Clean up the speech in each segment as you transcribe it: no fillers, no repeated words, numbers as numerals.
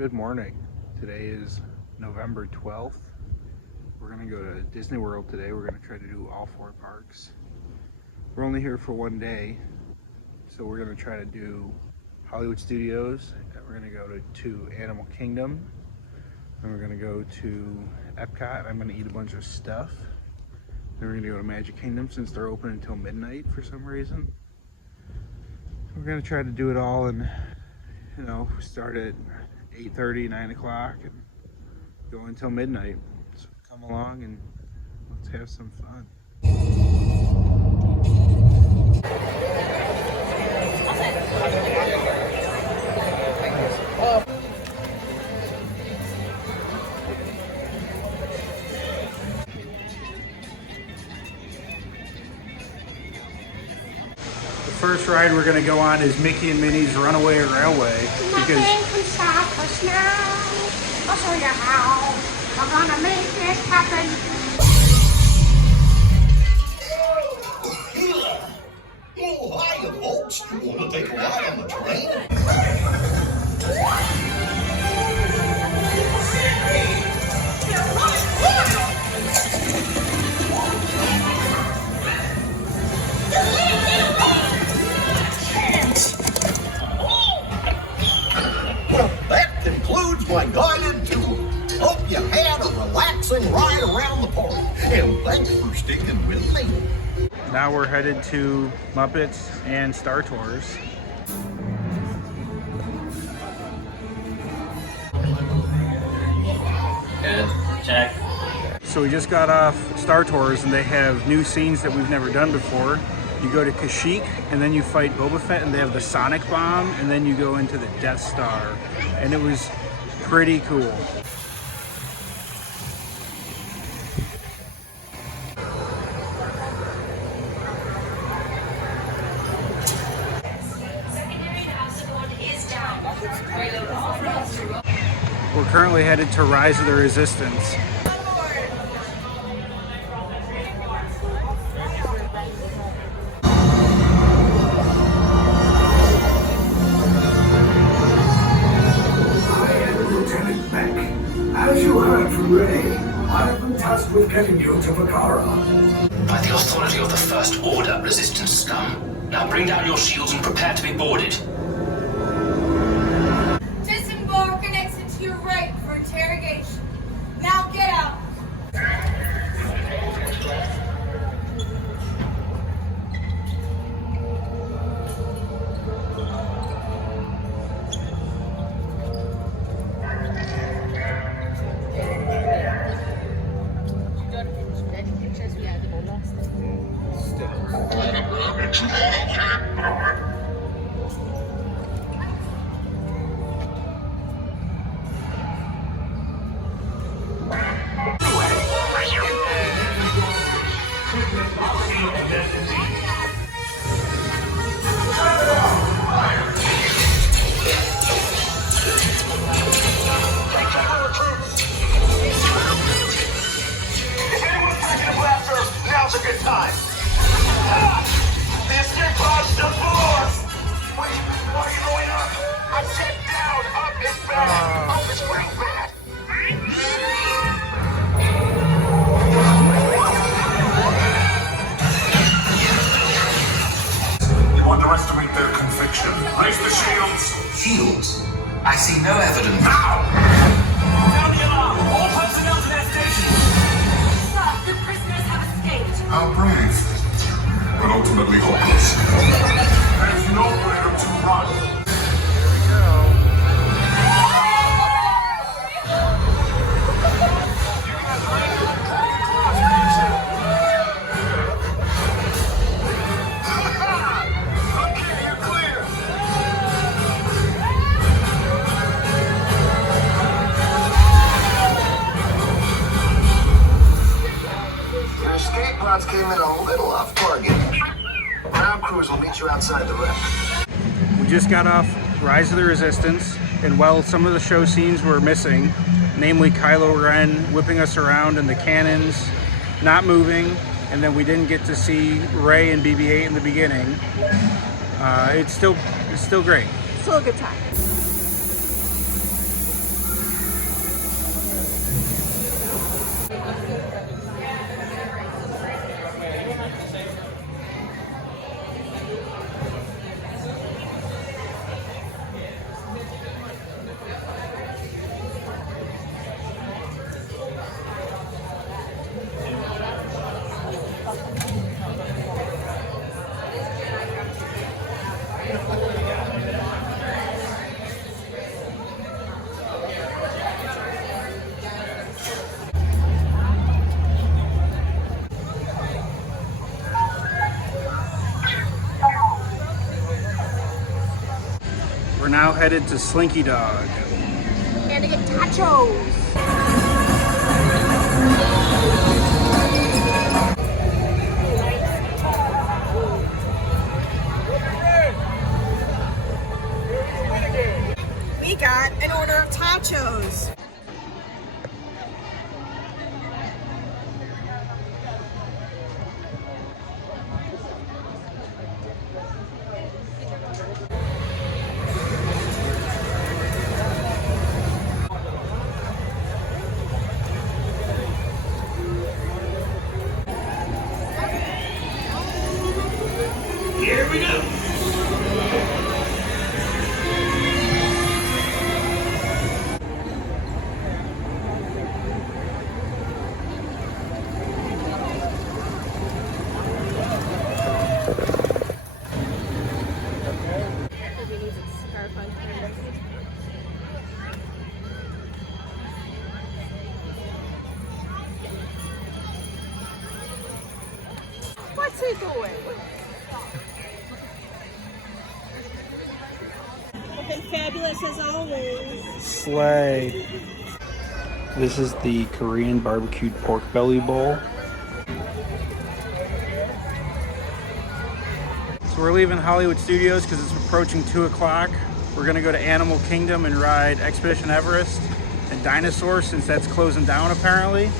Good morning. Today is November 12th. We're going to go to Disney World today. We're going to try to do all 4 parks. We're only here for one day, so we're going to try to do Hollywood Studios. We're going to go to Animal Kingdom. Then we're going to go to Epcot. I'm going to eat a bunch of stuff. Then we're going to go to Magic Kingdom since they're open until midnight for some reason. We're going to try to do it all and, start at 8:30, 9 o'clock and go until midnight. So come along and let's have some fun. The first ride we're going to go on is Mickey and Minnie's Runaway Railway because I'll show you how. I'm gonna make it happen. Oh, hiya, folks. You want to take a ride on the train? Well, that concludes my guided tour. Hope you had a relaxing ride around the park, and thanks for sticking with me. now we're headed to Muppets and Star Tours. Good. Check. So we just got off Star Tours and they have new scenes that we've never done before. You go to Kashyyyk and then you fight Boba Fett and they have the Sonic Bomb and then you go into the Death Star. And it was pretty cool. We're currently headed to Rise of the Resistance. As you heard from Rey, I've been tasked with getting you to Vakara. By the authority of the First Order, Resistance scum. Now bring down your shields and prepare to be boarded. Disembark and exit to your right for interrogation. Now get out. Now's a good time. The escape pod's just below us. Wait, what are you going up? I said down, up is bad. Up is real bad. You underestimate their conviction. Raise the shields. Shields? I see no evidence. Now! Sound the alarm! All personnel to their stations! Sir, the prisoners have escaped. How brave, but ultimately hopeless. There's nowhere to run. Your escape pods came in a little off target. Ground crews will meet you outside the wreck. We just got off Rise of the Resistance, and while some of the show scenes were missing, namely Kylo Ren whipping us around and the cannons not moving, and then we didn't get to see Rey and BB-8 in the beginning, it's still great. Still a good time. now headed to Slinky Dog. And to get tachos. We got an order of tachos. Here we go. What's he doing? Looking fabulous as always. Slay. This is the Korean barbecued pork belly bowl. So we're leaving Hollywood Studios because it's approaching 2 o'clock. We're gonna go to Animal Kingdom and ride Expedition Everest and Dinosaur since that's closing down apparently.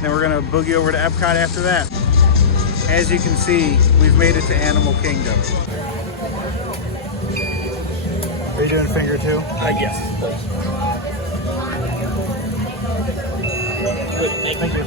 Then we're gonna boogie over to Epcot after that. As you can see, we've made it to Animal Kingdom. Are you doing finger two? Yes, please. Good, thank you.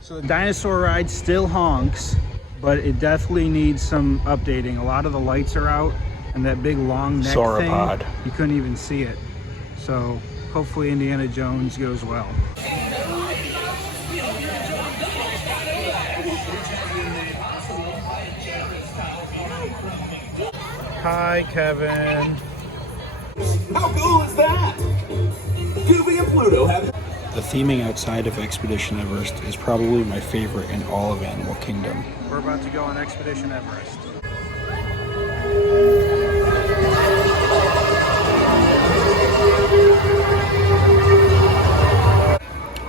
So the dinosaur ride still honks, but it definitely needs some updating. A lot of the lights are out, and that big long neck Sauropod. thing, you couldn't even see it. So hopefully Indiana Jones goes well. Hi, Kevin. How cool is that? Goofy and Pluto have. The theming outside of Expedition Everest is probably my favorite in all of Animal Kingdom. We're about to go on Expedition Everest.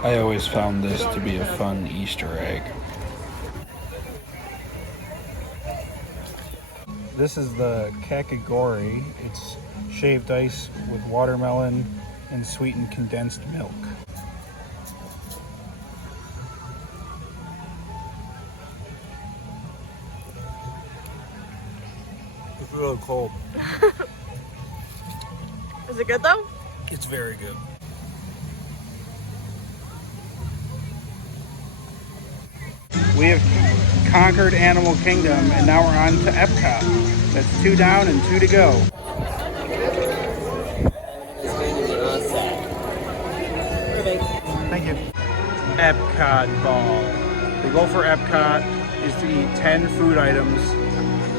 I always found this to be a fun Easter egg. This is the kakigori. It's shaved ice with watermelon and sweetened condensed milk. It's really cold. Is it good though? It's very good. We have conquered Animal Kingdom and now we're on to Epcot. That's 2 down and 2 to go. Thank you. Epcot ball. The goal for Epcot is to eat 10 food items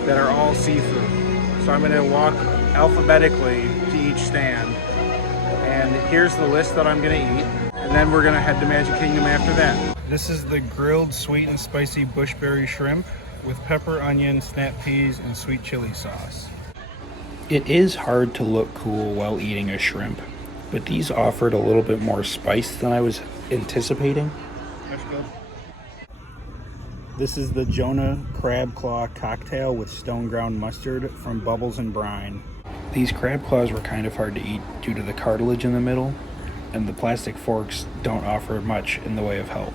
that are all seafood. So I'm gonna walk alphabetically to each stand. And here's the list that I'm gonna eat. And then we're gonna head to Magic Kingdom after that. This is the grilled sweet and spicy bushberry shrimp with pepper, onion, snap peas, and sweet chili sauce. It is hard to look cool while eating a shrimp, but these offered a little bit more spice than I was anticipating. That's good. This is the Jonah Crab Claw cocktail with stone ground mustard from Bubbles and Brine. These crab claws were kind of hard to eat due to the cartilage in the middle, and the plastic forks don't offer much in the way of help.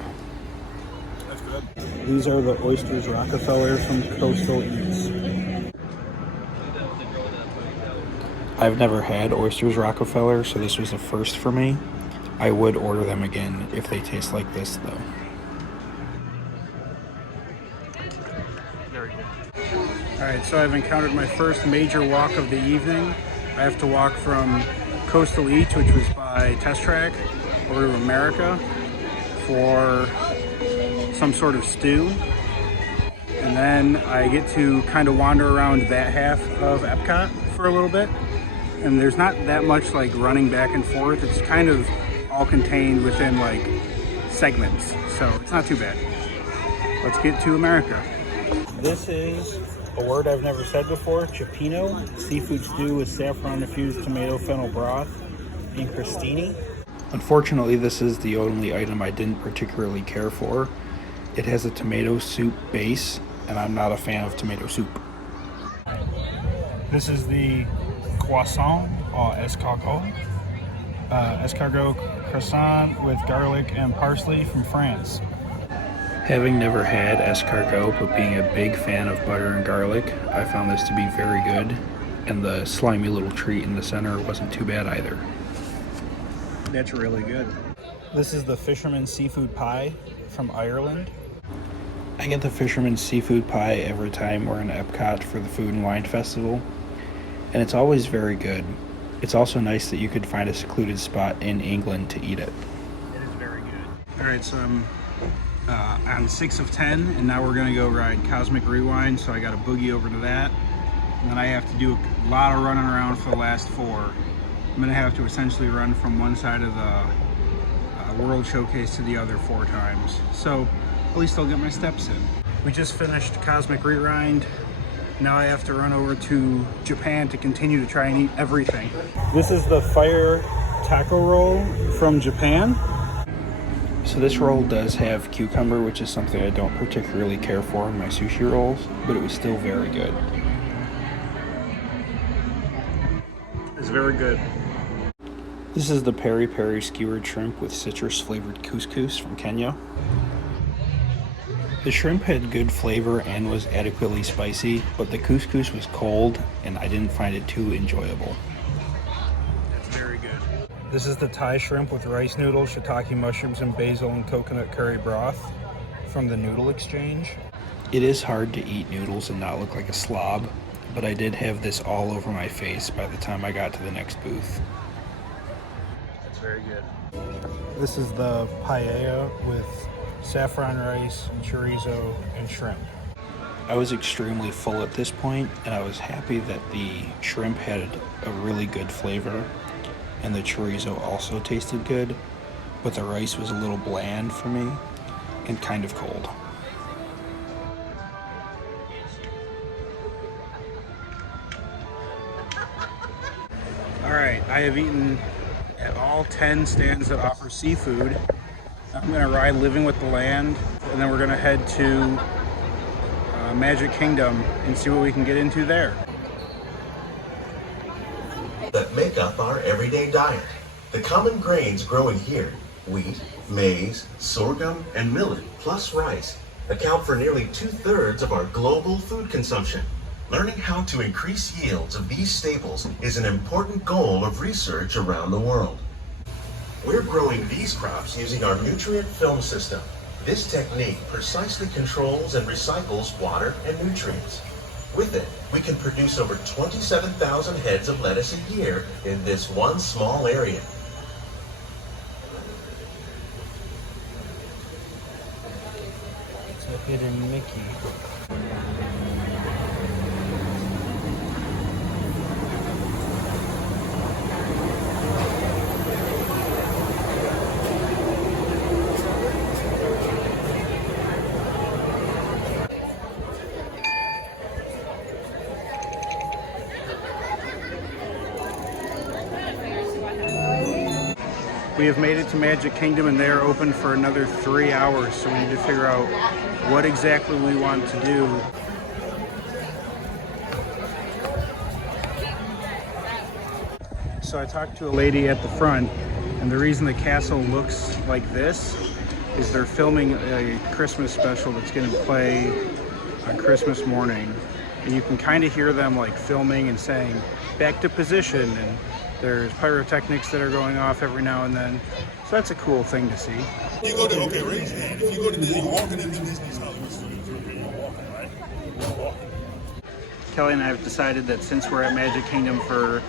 That's good. These are the Oysters Rockefeller from Coastal Eats. I've never had Oysters Rockefeller, so this was a first for me. I would order them again if they taste like this, though. Very good. All right, so I've encountered my first major walk of the evening. I have to walk from Coastal Eats, which was by Test Track, over to America for some sort of stew. And then I get to kind of wander around that half of Epcot for a little bit. And there's not that much like running back and forth. It's kind of all contained within like segments. So it's not too bad. Let's get to America. This is a word I've never said before, cioppino, seafood stew with saffron-infused tomato fennel broth and crostini. Unfortunately, this is the only item I didn't particularly care for. It has a tomato soup base, and I'm not a fan of tomato soup. This is the croissant or escargot. Escargot croissant with garlic and parsley from France. Having never had escargot, but being a big fan of butter and garlic, I found this to be very good, and the slimy little treat in the center wasn't too bad either. That's really good. This is the Fisherman's Seafood Pie from Ireland. I get the Fisherman's Seafood Pie every time we're in Epcot for the Food and Wine Festival, and it's always very good. It's also nice that you could find a secluded spot in England to eat it. It is very good. Alright, so I'm on 6 of 10, and now we're gonna go ride Cosmic Rewind, so I gotta boogie over to that. And then I have to do a lot of running around for the last 4. I'm gonna have to essentially run from one side of the World Showcase to the other 4 times. So at least I'll get my steps in. We just finished Cosmic Rewind. Now I have to run over to Japan to continue to try and eat everything. This is the fire taco roll from Japan. So this roll does have cucumber, which is something I don't particularly care for in my sushi rolls, but it was still very good. It's very good. This is the peri peri skewered shrimp with citrus flavored couscous from Kenya. The shrimp had good flavor and was adequately spicy, but the couscous was cold and I didn't find it too enjoyable. That's very good. This is the Thai shrimp with rice noodles, shiitake mushrooms, and basil and coconut curry broth from the Noodle Exchange. It is hard to eat noodles and not look like a slob, but I did have this all over my face by the time I got to the next booth. That's very good. This is the paella with saffron rice, chorizo, and shrimp. I was extremely full at this point, and I was happy that the shrimp had a really good flavor, and the chorizo also tasted good, but the rice was a little bland for me, and kind of cold. Alright, I have eaten at all 10 stands that offer seafood. I'm gonna ride Living with the Land, and then we're gonna head to Magic Kingdom and see what we can get into there. That make up our everyday diet. The common grains growing here, wheat, maize, sorghum, and millet, plus rice, account for nearly 2/3 of our global food consumption. Learning how to increase yields of these staples is an important goal of research around the world. We're growing these crops using our nutrient film system. This technique precisely controls and recycles water and nutrients. With it, we can produce over 27,000 heads of lettuce a year in this one small area. It's a hidden Mickey. We have made it to Magic Kingdom, and they are open for another 3 hours, so we need to figure out what exactly we want to do. So I talked to a lady at the front, and the reason the castle looks like this is they're filming a Christmas special that's going to play on Christmas morning, and you can kind of hear them like filming and saying back to position, and there's pyrotechnics that are going off every now and then. So that's a cool thing to see. You go to, okay, raise your hand. If you go to Disney, walking into Disney's Hollywood Studios, you're walking, right? You're walking. Kelly and I have decided that since we're at Magic Kingdom for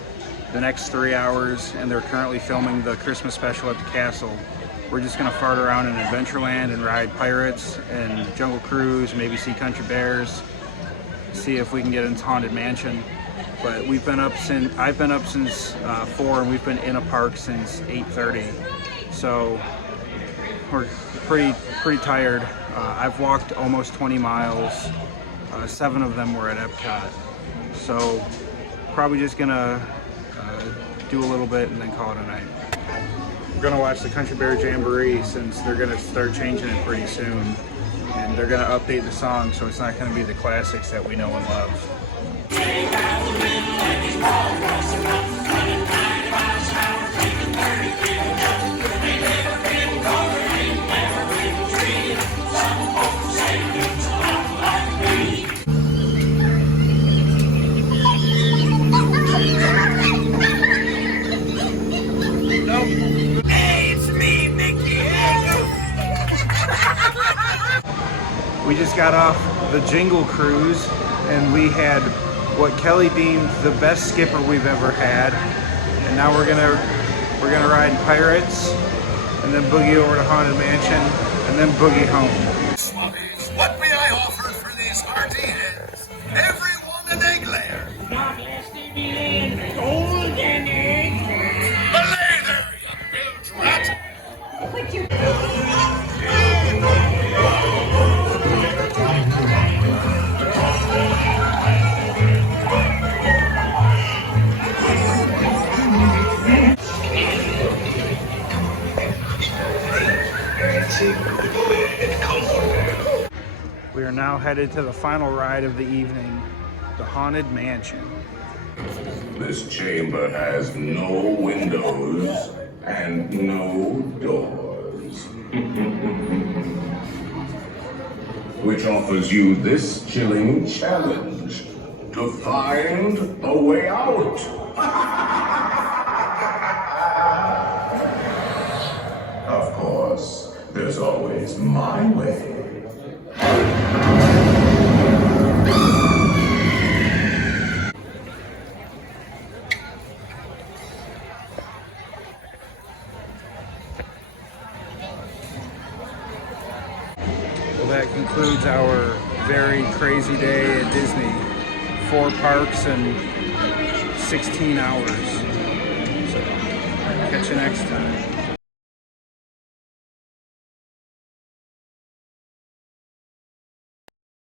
the next 3 hours and they're currently filming the Christmas special at the castle, we're we're just gonna fart around in Adventureland and ride Pirates and Jungle Cruise, maybe see Country Bears, see if we can get into Haunted Mansion. But I've been up since 4, and we've been in a park since 8:30. So we're pretty tired. I've walked almost 20 miles. 7 of them were at Epcot. So probably just gonna do a little bit and then call it a night. We're gonna watch the Country Bear Jamboree since they're gonna start changing it pretty soon. And they're gonna update the song, so it's not gonna be the classics that we know and love. We just got off the Jingle Cruise, and we had what Kelly deemed the best skipper we've ever had. And now we're gonna ride Pirates, and then boogie over to Haunted Mansion, and then boogie home. Swabbies, what may I offer for these hearty heads? Everyone an egg layer. Belay there, you bilge rat. We are now headed to the final ride of the evening, the Haunted Mansion. This chamber has no windows and no doors. Which offers you this chilling challenge to find a way out. Of course, there's always my way. Well, that concludes our very crazy day at Disney. 4 parks and 16 hours. So, catch you next time.